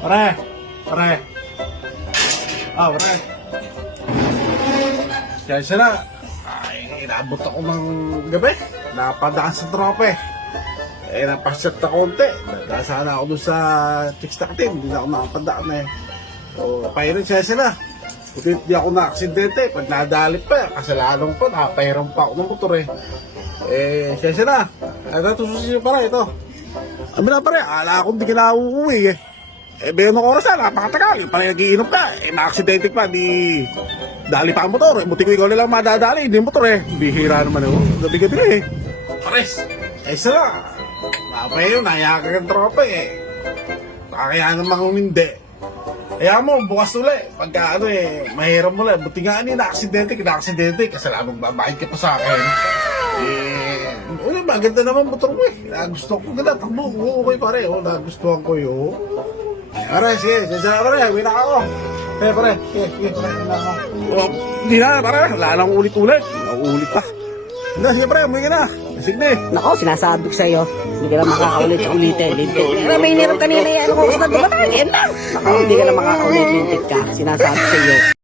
Pare, pare. Pare. Kaya siya na. Ay, inabot ako ng gabi. Napadaan sa tropa eh. Napasyat na konti. Nadasana ako dun sa Chicks-Tactin. Hindi na ako nakapadaan eh. So, pahirin siya sila. Buti hindi ako na-aksidente. Pag nadalip pa, kasalanan pa, nakapahiram pa ako ng motor eh. Siya sila. Ito, sususin niyo pare, ito. Sabi na pare, ala akong di ka na uuwi eh. Bayan ng oras na, napakatagal. Yung pare nag-iinom ka, na-aksidente pa, di... Dali pa ang motor, buti ko ikaw nilang madadali, hindi yung motor eh. Bihira naman eh, gabi-gabi na eh. Pares, sila. Napay yun, nayakag ang tropa eh. Kaya namang humindi. Kaya mo, bukas ulit. Pagka mahirap mo ulit. Buti nga na-aksidente, kasalanan babayad ka pa sa akin. Maganda naman motor mo eh. Nagustuhan ko ganda. Takbo, okay pare. Nagustuhan ko yun. Pare, sige. Sige pare. Uwi na ako. Pare. Sige, pare. Hindi na, pare. Wala lang ulit-ulit. Ulit pa. Sige pare, umuwi ka na. Sige. Nako, sinasabi ko sa'yo. Hindi ka lang makakaulit-ulitin. Lintik. May nirap kanina yan. Kung gusto na dumatay, yan lang. Nako, hindi ka lang makakaulit-lintik ka. Sinasabi ko sa'yo.